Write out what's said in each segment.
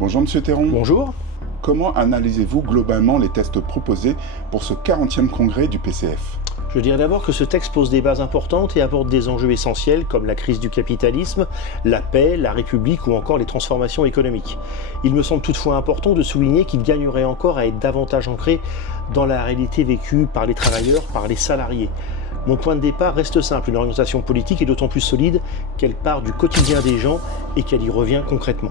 Bonjour Monsieur Théron. Bonjour. Comment analysez-vous globalement les tests proposés pour ce 40e congrès du PCF ? Je dirais d'abord que ce texte pose des bases importantes et aborde des enjeux essentiels comme la crise du capitalisme, la paix, la République ou encore les transformations économiques. Il me semble toutefois important de souligner qu'il gagnerait encore à être davantage ancré dans la réalité vécue par les travailleurs, par les salariés. Mon point de départ reste simple, une orientation politique est d'autant plus solide qu'elle part du quotidien des gens et qu'elle y revient concrètement.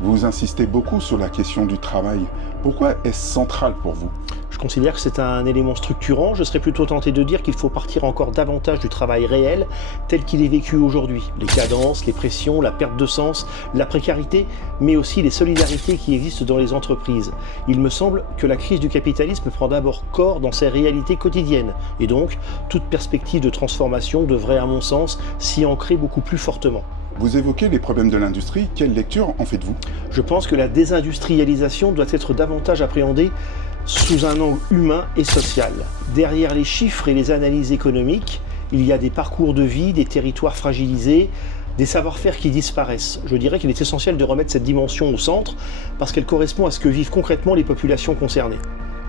Vous insistez beaucoup sur la question du travail. Pourquoi est-ce central pour vous ? Je considère que c'est un élément structurant. Je serais plutôt tenté de dire qu'il faut partir encore davantage du travail réel tel qu'il est vécu aujourd'hui. Les cadences, les pressions, la perte de sens, la précarité, mais aussi les solidarités qui existent dans les entreprises. Il me semble que la crise du capitalisme prend d'abord corps dans ses réalités quotidiennes. Et donc, toute perspective de transformation devrait, à mon sens, s'y ancrer beaucoup plus fortement. Vous évoquez les problèmes de l'industrie. Quelle lecture en faites-vous ? Je pense que la désindustrialisation doit être davantage appréhendée sous un angle humain et social. Derrière les chiffres et les analyses économiques, il y a des parcours de vie, des territoires fragilisés, des savoir-faire qui disparaissent. Je dirais qu'il est essentiel de remettre cette dimension au centre parce qu'elle correspond à ce que vivent concrètement les populations concernées.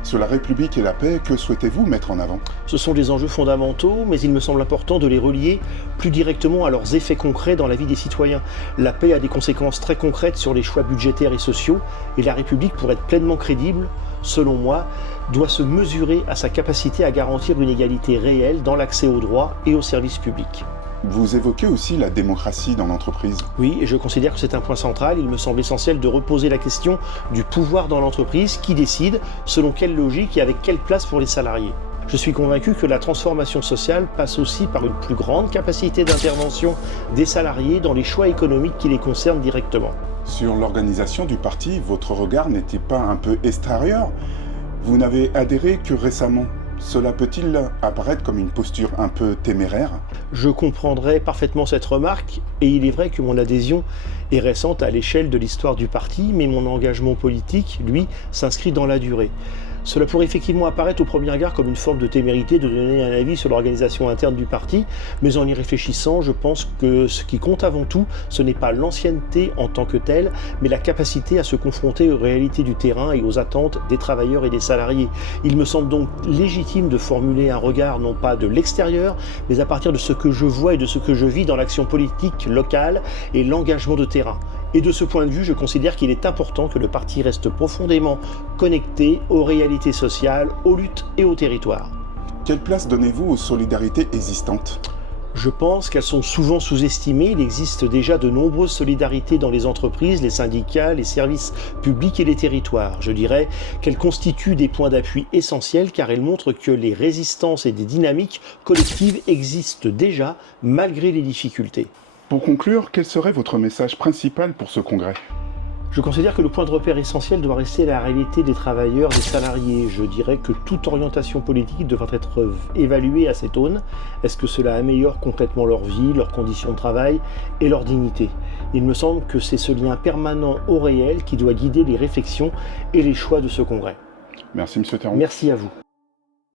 Sur la République et la paix, que souhaitez-vous mettre en avant ? Ce sont des enjeux fondamentaux, mais il me semble important de les relier plus directement à leurs effets concrets dans la vie des citoyens. La paix a des conséquences très concrètes sur les choix budgétaires et sociaux, et la République, pour être pleinement crédible, selon moi, doit se mesurer à sa capacité à garantir une égalité réelle dans l'accès aux droits et aux services publics. Vous évoquez aussi la démocratie dans l'entreprise. Oui, et je considère que c'est un point central. Il me semble essentiel de reposer la question du pouvoir dans l'entreprise, qui décide, selon quelle logique et avec quelle place pour les salariés. Je suis convaincu que la transformation sociale passe aussi par une plus grande capacité d'intervention des salariés dans les choix économiques qui les concernent directement. Sur l'organisation du parti, votre regard n'était pas un peu extérieur ? Vous n'avez adhéré que récemment. Cela peut-il apparaître comme une posture un peu téméraire ? Je comprendrais parfaitement cette remarque, et il est vrai que mon adhésion est récente à l'échelle de l'histoire du parti, mais mon engagement politique, lui, s'inscrit dans la durée. Cela pourrait effectivement apparaître au premier regard comme une forme de témérité de donner un avis sur l'organisation interne du parti, mais en y réfléchissant, je pense que ce qui compte avant tout, ce n'est pas l'ancienneté en tant que telle, mais la capacité à se confronter aux réalités du terrain et aux attentes des travailleurs et des salariés. Il me semble donc légitime de formuler un regard non pas de l'extérieur, mais à partir de ce que je vois et de ce que je vis dans l'action politique locale et l'engagement de terrain. Et de ce point de vue, je considère qu'il est important que le parti reste profondément connecté aux réalités sociales, aux luttes et aux territoires. Quelle place donnez-vous aux solidarités existantes ? Je pense qu'elles sont souvent sous-estimées. Il existe déjà de nombreuses solidarités dans les entreprises, les syndicats, les services publics et les territoires. Je dirais qu'elles constituent des points d'appui essentiels car elles montrent que les résistances et des dynamiques collectives existent déjà malgré les difficultés. Pour conclure, quel serait votre message principal pour ce congrès ? Je considère que le point de repère essentiel doit rester la réalité des travailleurs, des salariés. Je dirais que toute orientation politique devrait être évaluée à cette aune. Est-ce que cela améliore concrètement leur vie, leurs conditions de travail et leur dignité ? Il me semble que c'est ce lien permanent au réel qui doit guider les réflexions et les choix de ce congrès. Merci M. Théron. Merci à vous.